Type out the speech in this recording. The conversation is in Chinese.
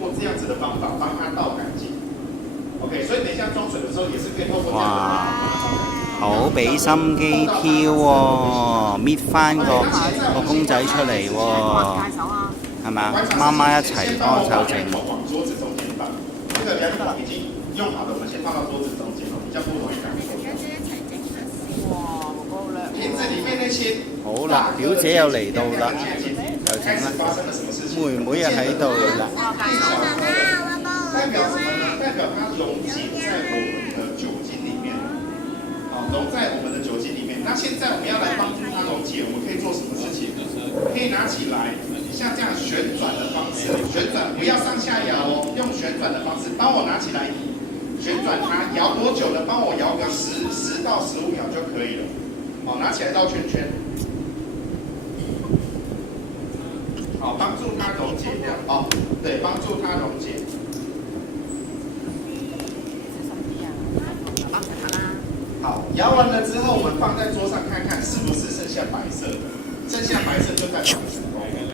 过这样子的方法帮它倒干净。OK， 所以等一下装水的时候也是可以透过这样的方法帮它倒干净。 好俾心機挑喎，搣翻個公仔出嚟喎，係咪啊？媽媽一齊幫手整。往桌子中间放，这个量已经用好了，我们先放到桌子中间，比較不容易感受。瓶子里面那些好啦，表姐又嚟到啦，又整啦。妹妹又喺度啦。代表什么呢？代表它溶解在我们的酒精里面。 溶在我们的酒精里面。那现在我们要来帮助它溶解，我们可以做什么事情？可以拿起来，像这样旋转的方式，旋转不要上下摇哦，用旋转的方式帮我拿起来，旋转它，摇多久呢？帮我摇个10到15秒就可以了。好，拿起来绕圈圈。好，帮助它溶解掉。哦，对，帮助它溶解。 好，摇完了之后，我们放在桌上看看是不是剩下白色的，剩下白色就代表成功。